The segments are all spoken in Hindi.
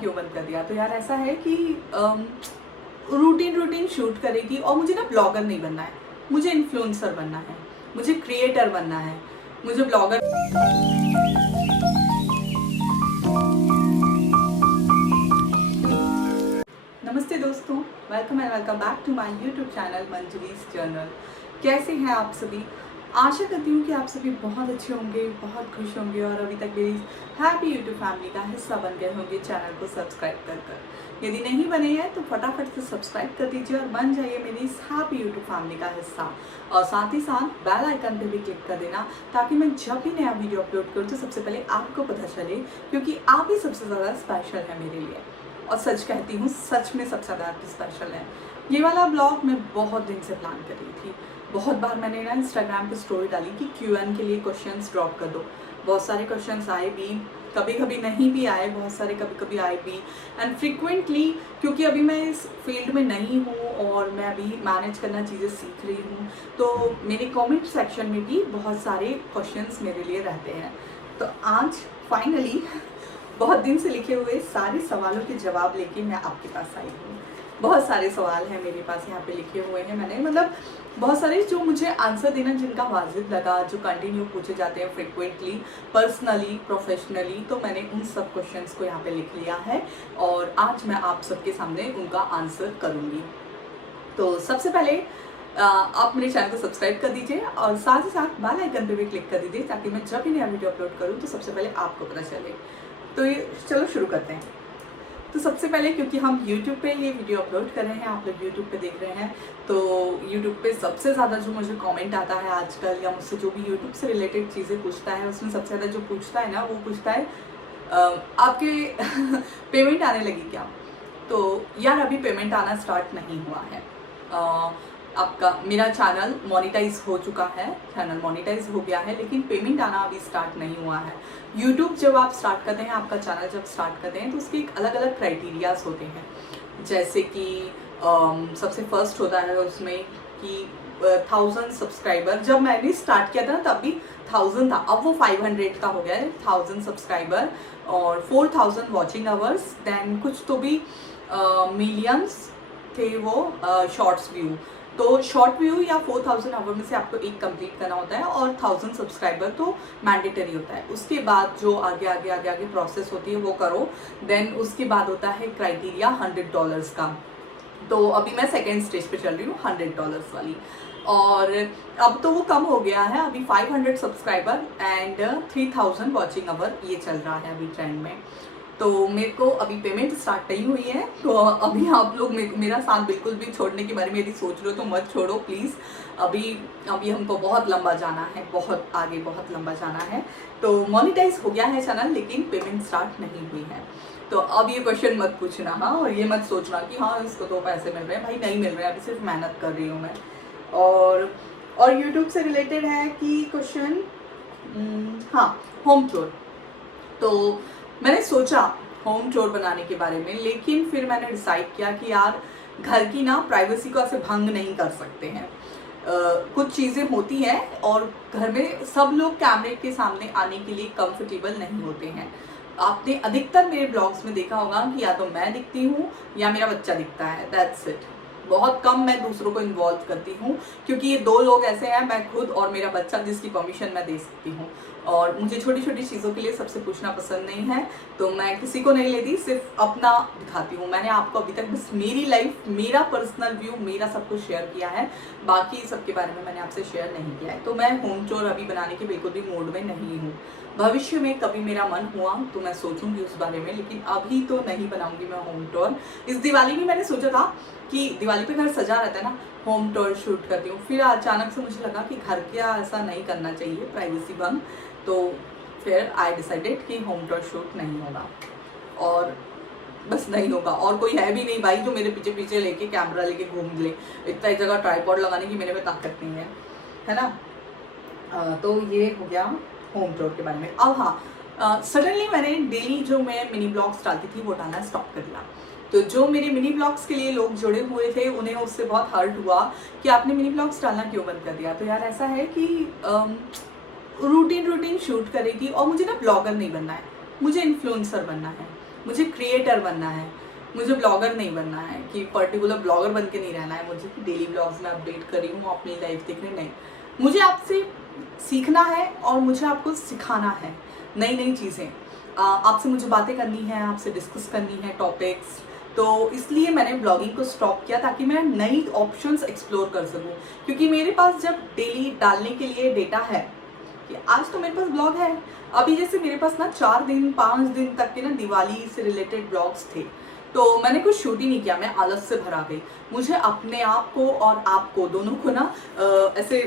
क्यों बंद कर दिया? तो यार ऐसा है कि रूटीन शूट करेगी और मुझे ना ब्लॉगर नहीं बनना है, मुझे इन्फ्लुएंसर बनना है, मुझे क्रिएटर बनना है, मुझे ब्लॉगर। नमस्ते दोस्तों, welcome and welcome back to my YouTube channel Manjari's journal. कैसे हैं आप सभी? आशा करती हूँ कि आप सभी बहुत अच्छे होंगे, बहुत खुश होंगे और अभी तक मेरी हैप्पी यूट्यूब फैमिली का हिस्सा बन गए होंगे चैनल को सब्सक्राइब कर। यदि नहीं बने हैं तो फटाफट से सब्सक्राइब कर दीजिए और बन जाइए मेरी इस हैप्पी यूट्यूब फैमिली का हिस्सा। और साथ ही साथ बेल आइकन पे भी क्लिक कर देना ताकि मैं जब भी नया वीडियो अपलोड करूँ तो सबसे पहले आपको पता चले, क्योंकि आप ही सबसे ज़्यादा स्पेशल है मेरे लिए। और सच कहती हूँ, सच में सबसे ज़्यादा स्पेशल है। ये वाला ब्लॉग मैं बहुत दिन से प्लान कर रही थी। बहुत बार मैंने ना इंस्टाग्राम पे स्टोरी डाली कि Q&A के लिए क्वेश्चंस ड्रॉप कर दो। बहुत सारे क्वेश्चंस आए भी, कभी कभी नहीं भी आए, बहुत सारे कभी कभी आए भी। एंड फ्रिक्वेंटली, क्योंकि अभी मैं इस फील्ड में नहीं हूँ और मैं अभी मैनेज करना चीज़ें सीख रही हूँ, तो मेरे कमेंट सेक्शन में भी बहुत सारे क्वेश्चंस मेरे लिए रहते हैं। तो आज फाइनली बहुत दिन से लिखे हुए सारे सवालों के जवाब लेके मैं आपके पास आई हूँ। बहुत सारे सवाल हैं मेरे पास यहाँ पे लिखे हुए हैं मैंने, मतलब बहुत सारे जो मुझे आंसर देना जिनका वाजिब लगा, जो कंटिन्यू पूछे जाते हैं फ्रिक्वेंटली, पर्सनली, प्रोफेशनली, तो मैंने उन सब क्वेश्चंस को यहाँ पे लिख लिया है और आज मैं आप सबके सामने उनका आंसर करूँगी। तो सबसे पहले आप मेरे चैनल को सब्सक्राइब कर दीजिए और साथ ही साथ बेल आइकन पे भी क्लिक कर दीजिए ताकि मैं जब भी नया वीडियो अपलोड करूँ तो सबसे पहले आपको पता चले। तो ये चलो शुरू करते हैं। तो सबसे पहले, क्योंकि हम YouTube पे ये वीडियो अपलोड कर रहे हैं, आप लोग YouTube पे देख रहे हैं, तो YouTube पे सबसे ज़्यादा जो मुझे कमेंट आता है आजकल, या मुझसे जो भी YouTube से रिलेटेड चीज़ें पूछता है, उसमें सबसे ज़्यादा जो पूछता है ना, वो पूछता है आपके पेमेंट आने लगी क्या? तो यार अभी पेमेंट आना स्टार्ट नहीं हुआ है। आपका मेरा चैनल मोनेटाइज हो चुका है, चैनल मोनेटाइज हो गया है, लेकिन पेमेंट आना अभी स्टार्ट नहीं हुआ है। यूट्यूब जब आप स्टार्ट करते हैं, आपका चैनल जब स्टार्ट करते हैं, तो उसके एक अलग अलग क्राइटेरियाज होते हैं। जैसे कि सबसे फर्स्ट होता है उसमें कि 1000 सब्सक्राइबर। जब मैंने स्टार्ट किया था ना तब भी 1000 था, अब वो 500 का हो गया है। 1000 सब्सक्राइबर और 4000 वॉचिंग आवर्स, देन कुछ तो भी मिलियंस थे वो शॉर्ट्स व्यू। तो शॉर्ट व्यू या 4000 आवर में से आपको एक कंप्लीट करना होता है और 1000 सब्सक्राइबर तो मैंडेटरी होता है। उसके बाद जो आगे प्रोसेस होती है वो करो। देन उसके बाद होता है क्राइटेरिया $100 का। तो अभी मैं सेकेंड स्टेज पे चल रही हूँ, $100 वाली। और अब तो वो कम हो गया है, अभी 500 सब्सक्राइबर एंड 3000 वॉचिंग आवर ये चल रहा है अभी ट्रेंड में। तो मेरे को अभी पेमेंट स्टार्ट नहीं हुई है, तो अभी आप लोग मेरा साथ बिल्कुल भी छोड़ने के बारे में यदि सोच रहे हो तो मत छोड़ो प्लीज़। अभी हमको बहुत लंबा जाना है, बहुत आगे, बहुत लंबा जाना है। तो मोनेटाइज हो गया है चैनल, लेकिन पेमेंट स्टार्ट नहीं हुई है। तो अब ये क्वेश्चन मत पूछना, हाँ, और ये मत सोचना कि हाँ इसको तो पैसे मिल रहे हैं। भाई नहीं मिल रहे हैं, अभी सिर्फ मेहनत कर रही हूँ मैं। और यूट्यूब से रिलेटेड है कि क्वेश्चन, हाँ, होम टूर। तो मैंने सोचा होम टूर बनाने के बारे में, लेकिन फिर मैंने डिसाइड किया कि यार घर की ना प्राइवेसी को ऐसे भंग नहीं कर सकते हैं। कुछ चीज़ें होती हैं और घर में सब लोग कैमरे के सामने आने के लिए कंफर्टेबल नहीं होते हैं। आपने अधिकतर मेरे ब्लॉग्स में देखा होगा कि या तो मैं दिखती हूँ या मेरा बच्चा दिखता है, दैट्स इट। बहुत कम मैं दूसरों को इन्वॉल्व करती हूँ, क्योंकि ये दो लोग ऐसे हैं, मैं खुद और मेरा बच्चा, जिसकी परमिशन मैं दे सकती हूँ। और मुझे छोटी छोटी चीज़ों के लिए सबसे पूछना पसंद नहीं है, तो मैं किसी को नहीं लेती, सिर्फ अपना दिखाती हूँ। मैंने आपको अभी तक बस मेरी लाइफ, मेरा पर्सनल व्यू, मेरा सब कुछ शेयर किया है, बाकी सबके बारे में मैंने आपसे शेयर नहीं किया है। तो मैं होम टूर अभी बनाने के बिल्कुल भी मूड में नहीं हूँ। भविष्य में कभी मेरा मन हुआ तो मैं सोचूंगी उस बारे में, लेकिन अभी तो नहीं बनाऊंगी मैं होम टूर। इस दिवाली भी मैंने सोचा था कि दिवाली पे घर सजा रहता है ना, होम टूर शूट करती हूँ। फिर अचानक से मुझे लगा कि घर क्या ऐसा नहीं करना चाहिए, प्राइवेसी भंग। तो फिर आई डिसाइडेड कि होम टूर शूट नहीं होगा, और बस नहीं होगा। और कोई है भी नहीं भाई जो मेरे पीछे पीछे लेके कैमरा लेके घूम ले। इतना एक जगह ट्राइपॉड लगाने की मेरे में ताकत नहीं है ना। तो ये हो गया होम टूर के बारे में। अब हाँ, सडनली मैंने डेली जो मैं मिनी ब्लॉग्स डालती थी वो डालना स्टॉप कर दिया। तो जो मेरे मिनी ब्लॉग्स के लिए लोग जुड़े हुए थे उन्हें उससे बहुत हर्ट हुआ कि आपने मिनी ब्लॉग्स डालना क्यों बंद कर दिया। तो यार ऐसा है कि रूटीन शूट करेगी और मुझे ना ब्लॉगर नहीं बनना है, मुझे इन्फ्लुएंसर बनना है, मुझे क्रिएटर बनना है, मुझे ब्लॉगर नहीं बनना है कि पर्टिकुलर ब्लॉगर बन के नहीं रहना है मुझे कि डेली ब्लॉग्स में अपडेट कर रही हूँ अपनी लाइफ देख रही, नहीं। मुझे आपसे सीखना है और मुझे आपको सिखाना है नई नई चीज़ें। आपसे मुझे बातें करनी है, आपसे डिस्कस करनी है टॉपिक्स। तो इसलिए मैंने ब्लॉगिंग को स्टॉप किया ताकि मैं नई ऑप्शंस एक्सप्लोर कर सकूं, क्योंकि मेरे पास जब डेली डालने के लिए डेटा है कि आज तो मेरे पास ब्लॉग है। अभी जैसे मेरे पास ना 4 दिन 5 दिन तक के ना दिवाली से रिलेटेड ब्लॉग्स थे, तो मैंने कुछ शूट ही नहीं किया, मैं आलस से भरा गई। मुझे अपने आप को और आपको दोनों को ना ऐसे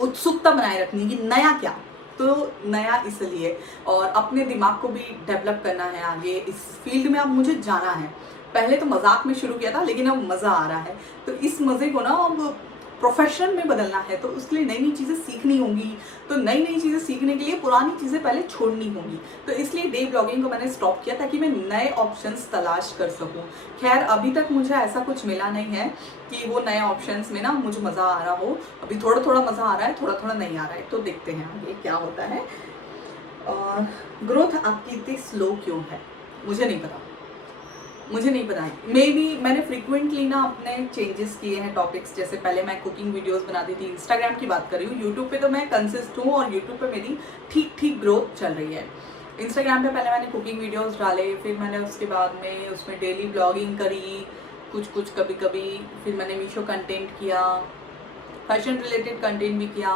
उत्सुकता बनाए रखनी कि नया क्या, तो नया इसलिए, और अपने दिमाग को भी डेवलप करना है आगे इस फील्ड में। अब मुझे जाना है, पहले तो मजाक में शुरू किया था लेकिन अब मज़ा आ रहा है, तो इस मज़े को ना अब प्रोफेशन में बदलना है, तो उसके लिए नई नई चीज़ें सीखनी होंगी। तो नई नई चीज़ें सीखने के लिए पुरानी चीज़ें पहले छोड़नी होंगी, तो इसलिए डे ब्लॉगिंग को मैंने स्टॉप किया ताकि मैं नए ऑप्शंस तलाश कर सकूं। खैर अभी तक मुझे ऐसा कुछ मिला नहीं है कि वो नए ऑप्शंस में ना मुझे मज़ा आ रहा हो। अभी थोड़ा थोड़ा मज़ा आ रहा है, थोड़ा थोड़ा नहीं आ रहा है, तो देखते हैं आगे क्या होता है। और ग्रोथ आपकी इतनी स्लो क्यों है, मुझे नहीं पता, मुझे नहीं पता है। मे बी मैंने फ्रिक्वेंटली ना अपने चेंजेस किए हैं टॉपिक्स। जैसे पहले मैं कुकिंग वीडियोस बनाती थी, इंस्टाग्राम की बात कर रही हूँ, यूट्यूब पे तो मैं कंसिस्ट हूँ और यूट्यूब पे मेरी ठीक ठीक ग्रोथ चल रही है। इंस्टाग्राम पे पहले मैंने कुकिंग वीडियोस डाले, फिर मैंने उसके बाद में उसमें डेली ब्लॉगिंग करी, कुछ कुछ कभी कभी, फिर मैंने मीशो कंटेंट किया, फैशन रिलेटेड कंटेंट भी किया।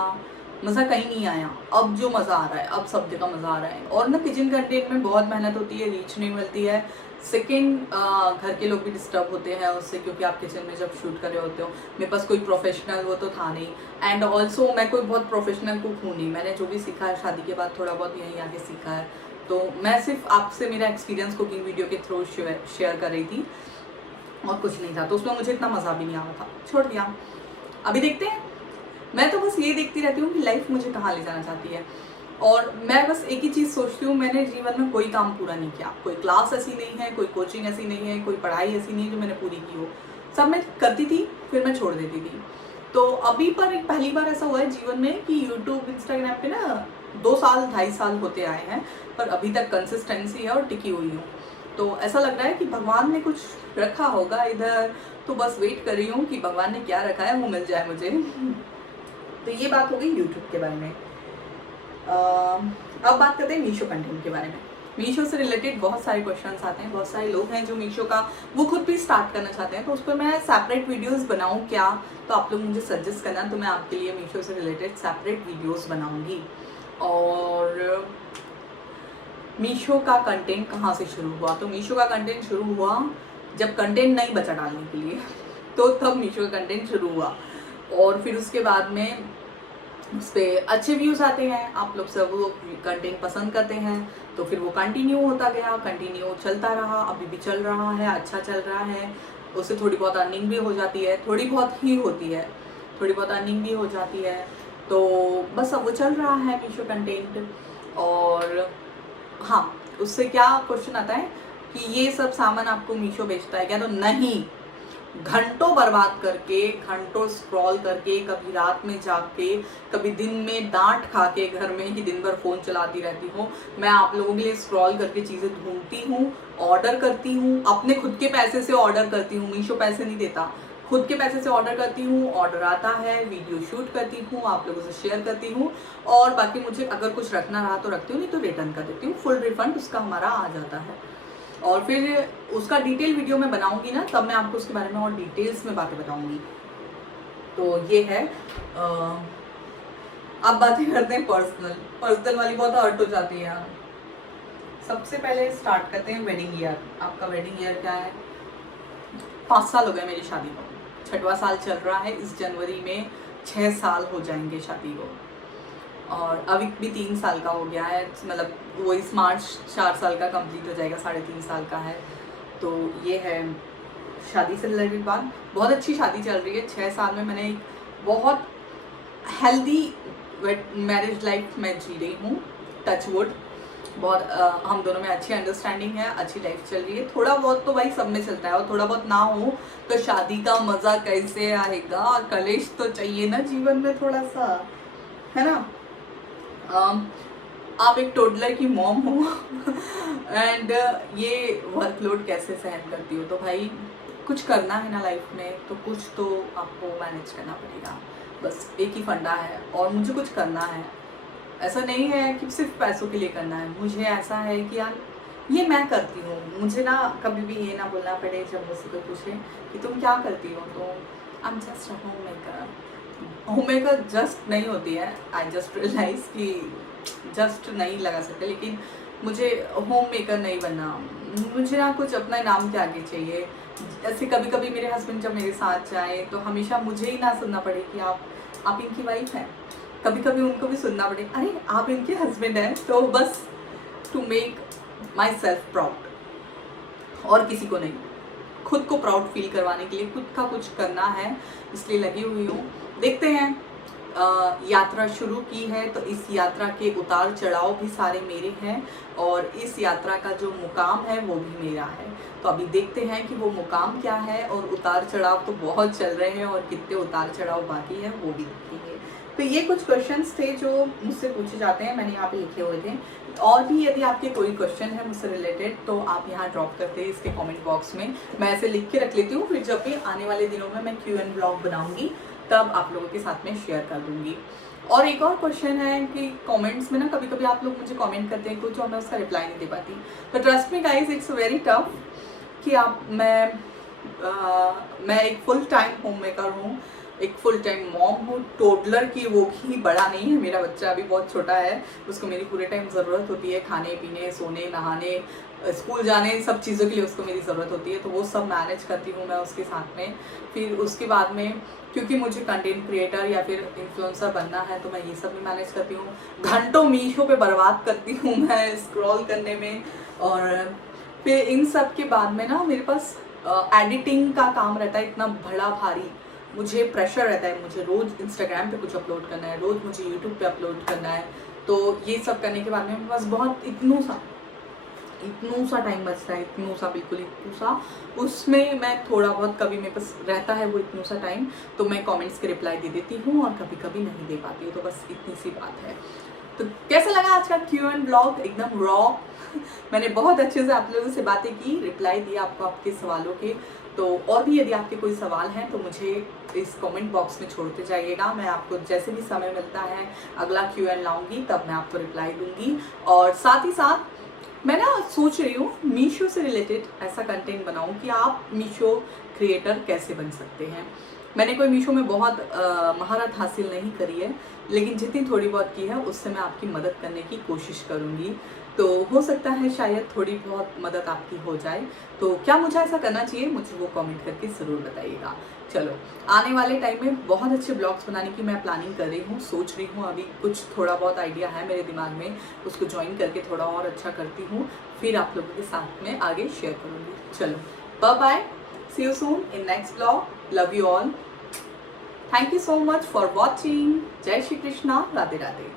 मज़ा कहीं नहीं आया। अब जो मज़ा आ रहा है, अब सब जगह मज़ा आ रहा है। और ना किचन कंटेंट में बहुत मेहनत होती है, रीच नहीं मिलती है। सेकेंड, घर के लोग भी डिस्टर्ब होते हैं उससे, क्योंकि आप किचन में जब शूट कर रहे होते हो। मेरे पास कोई प्रोफेशनल वो तो था नहीं, एंड ऑल्सो मैं कोई बहुत प्रोफेशनल कुक हूँ नहीं। मैंने जो भी सीखा है शादी के बाद थोड़ा बहुत यहीं आके सीखा है, तो मैं सिर्फ आपसे मेरा एक्सपीरियंस कुकिंग वीडियो के थ्रू शेयर कर रही थी और कुछ नहीं था। तो उसमें मुझे इतना मज़ा भी नहीं आ रहा था, छोड़ दिया। अभी देखते हैं। मैं तो बस ये देखती रहती हूँ कि लाइफ मुझे कहाँ ले जाना चाहती है, और मैं बस एक ही चीज़ सोचती हूँ, मैंने जीवन में कोई काम पूरा नहीं किया। कोई क्लास ऐसी नहीं है, कोई कोचिंग ऐसी नहीं है, कोई पढ़ाई ऐसी नहीं है जो मैंने पूरी की हो। सब मैं करती थी, फिर मैं छोड़ देती थी। तो अभी पर एक पहली बार ऐसा हुआ है जीवन में कि यूट्यूब इंस्टाग्राम पे ना 2 साल 2.5 साल होते आए हैं, पर अभी तक कंसिस्टेंसी है और टिकी हुई हूँ। तो ऐसा लग रहा है कि भगवान ने कुछ रखा होगा इधर, तो बस वेट कर रही हूँ कि भगवान ने क्या रखा है वो मिल जाए मुझे। तो ये बात हो गई यूट्यूब के बारे में। अब बात करते हैं मीशो कंटेंट के बारे में। मीशो से रिलेटेड बहुत सारे क्वेश्चंस आते हैं, बहुत सारे लोग हैं जो मीशो का वो खुद भी स्टार्ट करना चाहते हैं, तो उस पर मैं सेपरेट वीडियोस बनाऊं क्या, तो आप लोग मुझे सजेस्ट करना, तो मैं आपके लिए मीशो से रिलेटेड सेपरेट वीडियोस बनाऊंगी। और मीशो का कंटेंट कहाँ से शुरू हुआ, तो मीशो का कंटेंट शुरू हुआ जब कंटेंट नहीं बचा डालने के लिए, तो तब मीशो का कंटेंट शुरू हुआ। और फिर उसके बाद में उस पर अच्छे व्यूज़ आते हैं, आप लोग सब वो कंटेंट पसंद करते हैं, तो फिर वो कंटिन्यू होता गया, कंटिन्यू चलता रहा, अभी भी चल रहा है, अच्छा चल रहा है। उससे थोड़ी बहुत अर्निंग भी हो जाती है, थोड़ी बहुत ही होती है, थोड़ी बहुत अर्निंग भी हो जाती है। तो बस अब वो चल रहा है मीशो कंटेंट। और हाँ, उससे क्या क्वेश्चन आता है कि ये सब सामान आपको मीशो बेचता है क्या, तो नहीं। घंटों बर्बाद करके, घंटों स्क्रॉल करके, कभी रात में जाग के, कभी दिन में डांट खा के घर में कि दिन भर फ़ोन चलाती रहती हूँ, मैं आप लोगों के लिए स्क्रॉल करके चीज़ें ढूंढती हूँ, ऑर्डर करती हूँ, अपने खुद के पैसे से ऑर्डर करती हूँ, मीशो पैसे नहीं देता, खुद के पैसे से ऑर्डर करती हूँ, ऑर्डर आता है, वीडियो शूट करती हूँ, आप लोगों से शेयर करती हूँ, और बाकी मुझे अगर कुछ रखना रहा तो रखती हूँ, नहीं तो रिटर्न कर देती हूँ, फुल रिफंड उसका हमारा आ जाता है। और फिर उसका डिटेल वीडियो मैं बनाऊंगी ना, तब मैं आपको उसके बारे में और डिटेल्स में बातें बताऊंगी। तो ये है। अब बातें करते हैं पर्सनल वाली बहुत हर्ट हो जाती है यार। सबसे पहले स्टार्ट करते हैं वेडिंग ईयर। आपका वेडिंग ईयर क्या है? 5 साल हो गए मेरी शादी को, 6वां साल चल रहा है। इस जनवरी में 6 साल हो जाएंगे शादी को, और अभी भी 3 साल का हो गया है, मतलब वो इस मार्च 4 साल का कंप्लीट हो जाएगा, 3.5 साल का है। तो ये है शादी से रिलेटेड बात। बहुत अच्छी शादी चल रही है, 6 साल में मैंने बहुत हेल्दी मैरिज लाइफ में जी रही हूँ, टच वुड। बहुत हम दोनों में अच्छी अंडरस्टैंडिंग है, अच्छी लाइफ चल रही है। थोड़ा बहुत तो भाई सब में चलता है, और थोड़ा बहुत ना हो तो शादी का मज़ा कैसे आएगा, कलेश तो चाहिए ना जीवन में थोड़ा सा, है ना। आप एक टोडलर की मॉम हो एंड ये वर्कलोड कैसे सहन करती हो? तो भाई कुछ करना है ना लाइफ में, तो कुछ तो आपको मैनेज करना पड़ेगा। बस एक ही फंडा है और मुझे कुछ करना है। ऐसा नहीं है कि सिर्फ पैसों के लिए करना है, मुझे ऐसा है कि यार ये मैं करती हूँ। मुझे ना कभी भी ये ना बोलना पड़े जब मुझसे कोई पूछे कि तुम क्या करती हो, तो I am just a home maker. Home maker just नहीं होती है, आई जस्ट रियलाइज कि जस्ट नहीं लगा सकते, लेकिन मुझे होम मेकर नहीं बनना। मुझे ना कुछ अपना नाम के आगे चाहिए। ऐसे कभी कभी मेरे हस्बैंड जब मेरे साथ जाए तो हमेशा मुझे ही ना सुनना पड़े कि आप इनकी वाइफ हैं। कभी कभी उनको भी सुनना पड़े, अरे आप इनके हस्बैंड हैं। तो बस to make myself proud, और किसी को नहीं, खुद को प्राउड फील करवाने के लिए खुद का कुछ करना है, इसलिए लगी हुई हूँ। देखते हैं, यात्रा शुरू की है तो इस यात्रा के उतार चढ़ाव भी सारे मेरे हैं, और इस यात्रा का जो मुकाम है वो भी मेरा है। तो अभी देखते हैं कि वो मुकाम क्या है, और उतार चढ़ाव तो बहुत चल रहे हैं और कितने उतार चढ़ाव बाकी हैं वो भी देखेंगे। तो ये कुछ क्वेश्चंस थे जो मुझसे पूछे जाते हैं, मैंने यहाँ पे लिखे हुए थे। और भी यदि आपके कोई क्वेश्चन है मुझसे रिलेटेड तो आप यहाँ ड्रॉप करते हैं इसके कमेंट बॉक्स में, मैं ऐसे लिख के रख लेती हूँ। फिर जब भी आने वाले दिनों में मैं Q&A ब्लॉग बनाऊंगी तब आप लोगों के साथ में शेयर कर दूंगी। और एक और क्वेश्चन है कि कमेंट्स में ना कभी कभी आप लोग मुझे कमेंट करते हैं कुछ और मैं उसका रिप्लाई नहीं दे पाती। तो trust me guys, it's very tough कि मैं एक फुल टाइम होम मेकर हूँ, एक फुल टाइम मॉम हूँ, टोडलर की, वो भी बड़ा नहीं है, मेरा बच्चा अभी बहुत छोटा है, उसको मेरी पूरे टाइम ज़रूरत होती है, खाने पीने, सोने, नहाने, स्कूल जाने, सब चीज़ों के लिए उसको मेरी ज़रूरत होती है। तो वो सब मैनेज करती हूँ मैं उसके साथ में। फिर उसके बाद में क्योंकि मुझे कंटेंट क्रिएटर या फिर इन्फ्लुएंसर बनना है तो मैं ये सब भी मैनेज करती हूँ। घंटों मीशो पे बर्बाद करती हूँ मैं स्क्रॉल करने में। और फिर इन सब के बाद में ना मेरे पास एडिटिंग का काम रहता है, इतना बड़ा भारी मुझे प्रेशर रहता है। मुझे रोज़ इंस्टाग्राम पे कुछ अपलोड करना है, रोज़ मुझे यूट्यूब पे अपलोड करना है। तो ये सब करने के बाद में मेरे पास बहुत इतनू सा टाइम बचता है, इतनू सा, बिल्कुल इतनू सा। उसमें मैं थोड़ा बहुत, कभी मेरे पास रहता है वो इतनू सा टाइम, तो मैं कमेंट्स के रिप्लाई दे देती हूँ और कभी कभी नहीं दे पाती हूँ। तो बस इतनी सी बात है। तो कैसा लगा आज का Q&A ब्लॉग? एकदम रॉ मैंने बहुत अच्छे से आप लोगों से बातें की, रिप्लाई दिया आपको आपके सवालों के। तो और भी यदि आपके कोई सवाल हैं तो मुझे इस कमेंट बॉक्स में छोड़ते जाइएगा। मैं आपको जैसे भी समय मिलता है अगला Q&A लाऊंगी, तब मैं आपको रिप्लाई दूंगी। और साथ ही साथ मैं ना सोच रही हूँ मीशो से रिलेटेड ऐसा कंटेंट बनाऊँ कि आप मीशो क्रिएटर कैसे बन सकते हैं। मैंने कोई मीशो में बहुत महारत हासिल नहीं करी है, लेकिन जितनी थोड़ी बहुत की है उससे मैं आपकी मदद करने की कोशिश करूँगी। तो हो सकता है शायद थोड़ी बहुत मदद आपकी हो जाए। तो क्या मुझे ऐसा करना चाहिए, मुझे वो कमेंट करके ज़रूर बताइएगा। चलो, आने वाले टाइम में बहुत अच्छे ब्लॉग्स बनाने की मैं प्लानिंग कर रही हूँ, सोच रही हूँ। अभी कुछ थोड़ा बहुत आइडिया है मेरे दिमाग में, उसको ज्वाइन करके थोड़ा और अच्छा करती हूँ, फिर आप लोगों के साथ में आगे शेयर करूँगी। चलो, bye bye, see you soon in next blog, love you all, thank you so much for watching. जय श्री कृष्णा, राधे राधे।